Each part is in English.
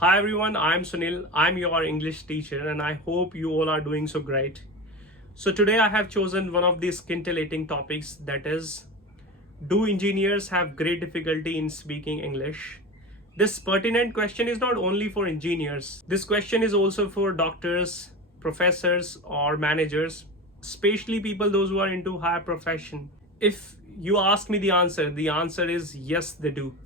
Hi everyone, I'm Sunil. I'm your English teacher and I hope you all are doing so great. So today I have chosen one of the scintillating topics, that is, do engineers have great difficulty in speaking English? This pertinent question is not only for engineers. This question is also for doctors, professors or managers, especially people those who are into higher profession. If you ask me the answer is yes, they do.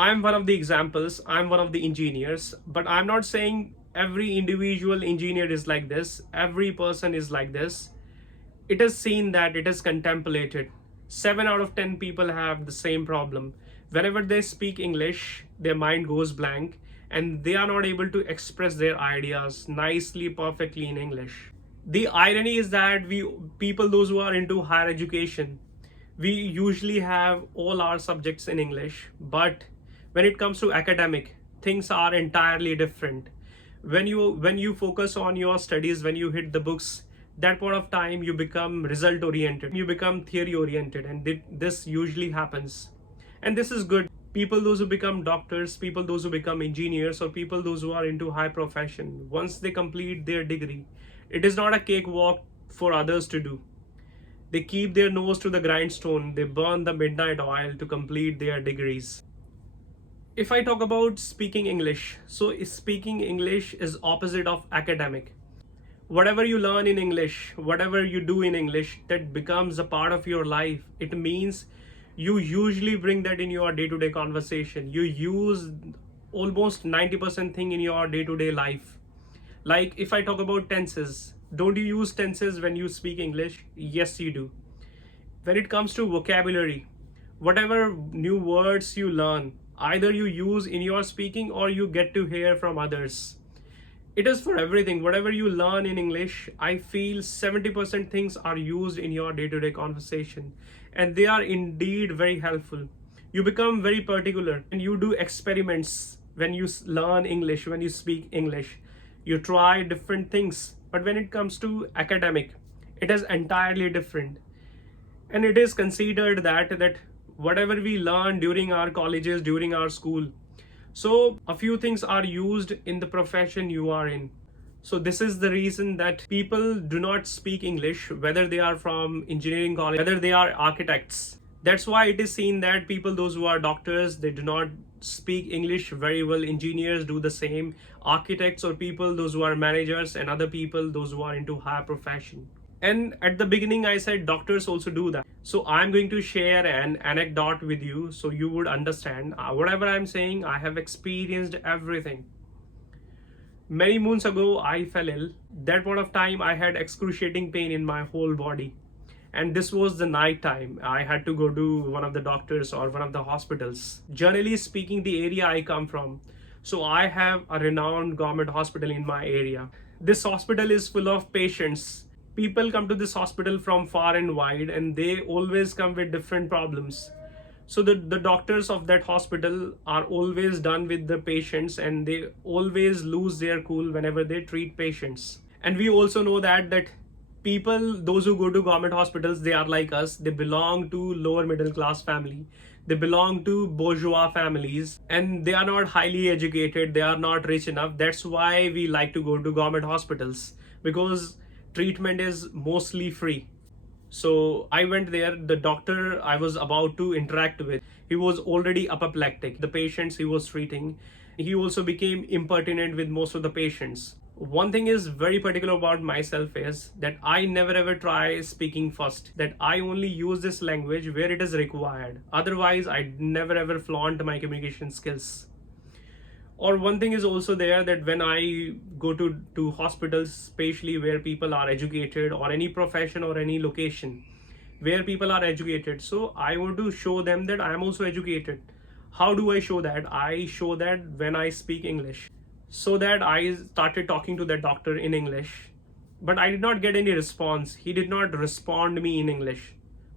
I'm one of the examples, I'm one of the engineers, but I'm not saying every individual engineer is like this, every person is like this. It is seen that it is contemplated. 7 out of 10 people have the same problem. Whenever they speak English, their mind goes blank and they are not able to express their ideas nicely, perfectly in English. The irony is that we people, those who are into higher education, we usually have all our subjects in English, but when it comes to academic, things are entirely different. When you focus on your studies, when you hit the books, that point of time you become result oriented, you become theory oriented, and this usually happens. And this is good. People those who become doctors, people those who become engineers, or people those who are into high profession, once they complete their degree, it is not a cakewalk for others to do. They keep their nose to the grindstone, they burn the midnight oil to complete their degrees. If I talk about speaking English, so speaking English is opposite of academic. Whatever you learn in English, whatever you do in English, that becomes a part of your life. It means you usually bring that in your day-to-day conversation. You use almost 90% thing in your day-to-day life. Like if I talk about tenses, don't you use tenses when you speak English? Yes, you do. When it comes to vocabulary, whatever new words you learn, either you use in your speaking or you get to hear from others. It is for everything. Whatever you learn in English, I feel 70% things are used in your day-to-day conversation, and they are indeed very helpful. You become very particular and you do experiments when you learn English, when you speak English. You try different things. But when it comes to academic, it is entirely different. And it is considered that whatever we learn during our colleges, during our school, so a few things are used in the profession you are in. So this is the reason that people do not speak English, whether they are from engineering college, whether they are architects. That's why it is seen that people those who are doctors, they do not speak English very well. Engineers do the same. Architects or people those who are managers, and other people those who are into higher profession. And at the beginning I said doctors also do that. So I'm going to share an anecdote with you so you would understand. Whatever I'm saying, I have experienced everything. Many moons ago I fell ill. That point of time I had excruciating pain in my whole body, and this was the night time. I had to go to one of the doctors or one of the hospitals. Generally speaking, the area I come from, so I have a renowned government hospital in my area. This hospital is full of patients. People come to this hospital from far and wide, and they always come with different problems. So the doctors of that hospital are always done with the patients, and they always lose their cool whenever they treat patients. And we also know that people, those who go to government hospitals, they are like us. They belong to lower middle class family. They belong to bourgeois families, and they are not highly educated. They are not rich enough. That's why we like to go to government hospitals, because treatment is mostly free. So I went there. The doctor I was about to interact with, he was already apoplectic. The patients he was treating, he also became impertinent with most of the patients. One thing is very particular about myself is that I never ever try speaking first, that I only use this language where it is required. Otherwise I never ever flaunt my communication skills. Or one thing is also there, that when I go to hospitals, especially where people are educated, or any profession or any location where people are educated, so I want to show them that I am also educated. How do I show that? I show that when I speak English. So that I started talking to that doctor in English, but I did not get any response. He did not respond me in English.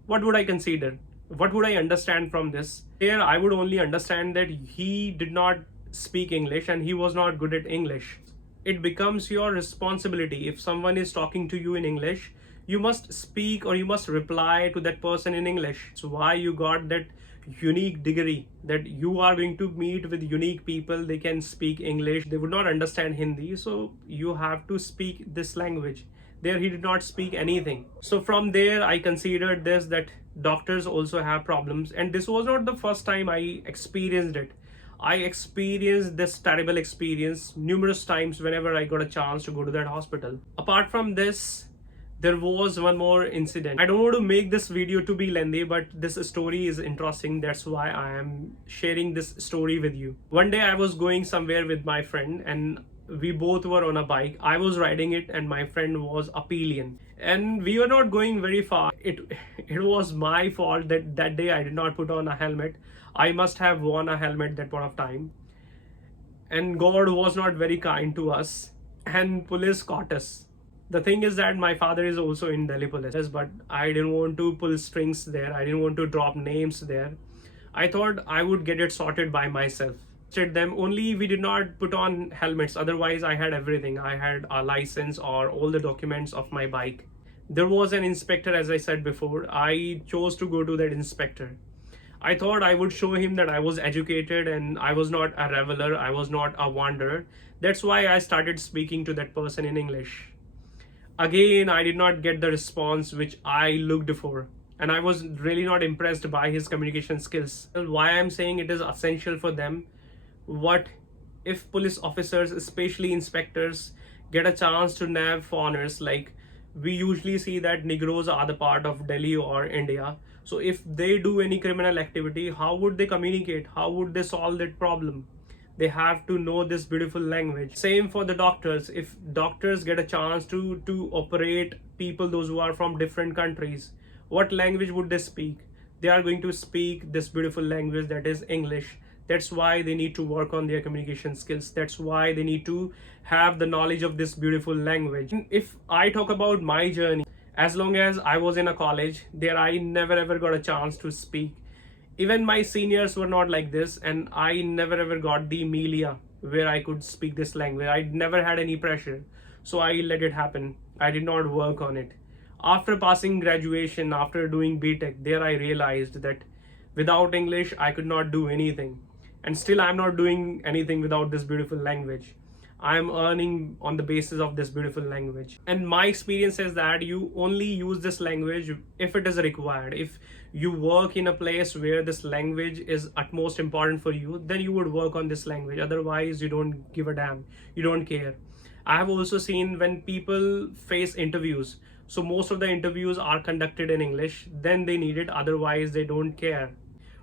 What would I consider? What would I understand from this? Here I would only understand that he did not speak English and he was not good at English. It becomes your responsibility. If someone is talking to you in English, you must speak or you must reply to that person in English. So why you got that unique degree, that you are going to meet with unique people. They can speak English, they would not understand Hindi, so you have to speak this language. There he did not speak anything. So from there I considered this, that doctors also have problems, and this was not the first time I experienced it. I experienced this terrible experience numerous times whenever I got a chance to go to that hospital. Apart from this, there was one more incident. I don't want to make this video to be lengthy, but this story is interesting. That's why I am sharing this story with you. One day I was going somewhere with my friend, and we both were on a bike. I was riding it and my friend was a pillion, and we were not going very far. It was my fault that that day I did not put on a helmet. I must have worn a helmet that point of time, and God was not very kind to us, and police caught us. The thing is that my father is also in Delhi police, but I didn't want to pull strings there. I didn't want to drop names there. I thought I would get it sorted by myself. Them only we did not put on helmets, otherwise I had everything. I had a license or all the documents of my bike. There was an inspector, as I said before. I chose to go to that inspector. I thought I would show him that I was educated and I was not a reveler, I was not a wanderer. That's why I started speaking to that person in English. Again, I did not get the response which I looked for, and I was really not impressed by his communication skills. Why I'm saying it is essential for them, what if police officers, especially inspectors, get a chance to nab foreigners? Like, we usually see that Negroes are the part of Delhi or India. So if they do any criminal activity, how would they communicate? How would they solve that problem? They have to know this beautiful language. Same for the doctors. If doctors get a chance to operate people, those who are from different countries, what language would they speak? They are going to speak this beautiful language, that is English. That's why they need to work on their communication skills. That's why they need to have the knowledge of this beautiful language. If I talk about my journey, as long as I was in a college, there I never ever got a chance to speak. Even my seniors were not like this, and I never ever got the melia where I could speak this language. I never had any pressure, so I let it happen. I did not work on it. After passing graduation, after doing BTech, there I realized that without English I could not do anything, and still I'm not doing anything without this beautiful language. I'm earning on the basis of this beautiful language. And my experience is that you only use this language if it is required. If you work in a place where this language is utmost important for you, then you would work on this language. Otherwise, you don't give a damn. You don't care. I have also seen when people face interviews, so most of the interviews are conducted in English, then they need it, otherwise they don't care.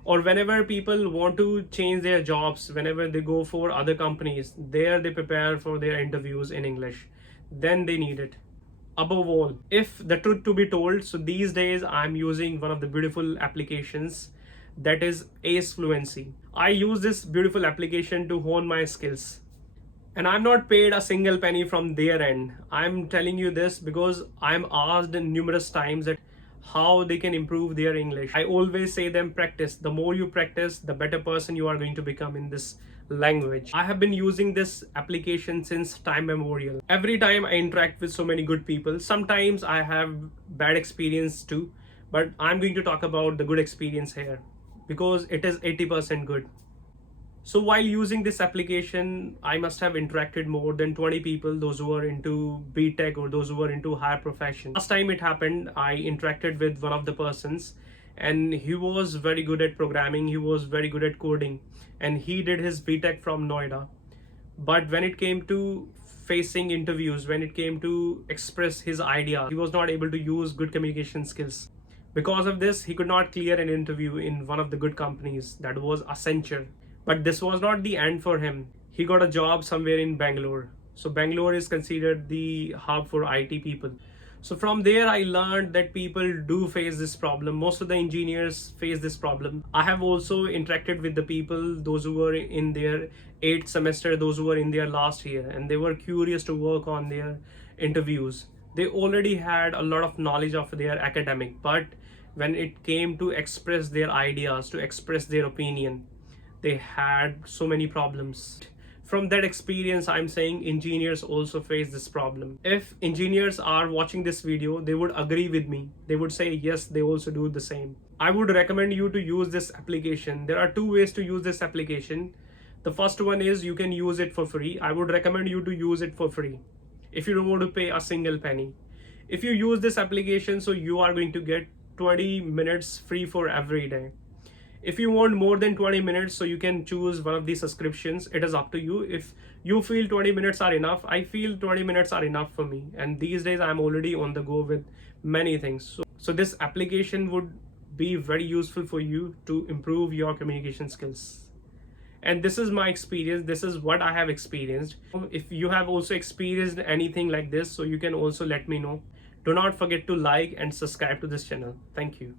Or whenever people want to change their jobs, whenever they go for other companies, there they prepare for their interviews in English, then they need it. Above all, if the truth to be told, so these days I'm using one of the beautiful applications, that is Ace Fluency. I use this beautiful application to hone my skills, and I'm not paid a single penny from their end. I'm telling you this because I'm asked numerous times that how they can improve their English. I always say them, practice. The more you practice, the better person you are going to become in this language. I have been using this application since time memorial. Every time I interact with so many good people, sometimes I have bad experience too, but I'm going to talk about the good experience here because it is 80% good. So while using this application, I must have interacted more than 20 people, those who are into BTech or those who are into higher profession. Last time it happened, I interacted with one of the persons, and he was very good at programming, he was very good at coding, and he did his BTech from Noida. But when it came to facing interviews, when it came to express his idea, he was not able to use good communication skills. Because of this, he could not clear an interview in one of the good companies, that was Accenture. But this was not the end for him. He got a job somewhere in Bangalore. So Bangalore is considered the hub for IT people. So from there, I learned that people do face this problem. Most of the engineers face this problem. I have also interacted with the people, those who were in their 8th semester, those who were in their last year, and they were curious to work on their interviews. They already had a lot of knowledge of their academic, but when it came to express their ideas, to express their opinion, they had so many problems. From that experience, I'm saying engineers also face this problem. If engineers are watching this video, they would agree with me. They would say yes, they also do the same. I would recommend you to use this application. There are two ways to use this application. The first one is you can use it for free. I would recommend you to use it for free if you don't want to pay a single penny. If you use this application, so you are going to get 20 minutes free for every day. If you want more than 20 minutes, so you can choose one of these subscriptions. It is up to you. If you feel 20 minutes are enough, I feel 20 minutes are enough for me. And these days I'm already on the go with many things. So this application would be very useful for you to improve your communication skills. And this is my experience. This is what I have experienced. If you have also experienced anything like this, so you can also let me know. Do not forget to like and subscribe to this channel. Thank you.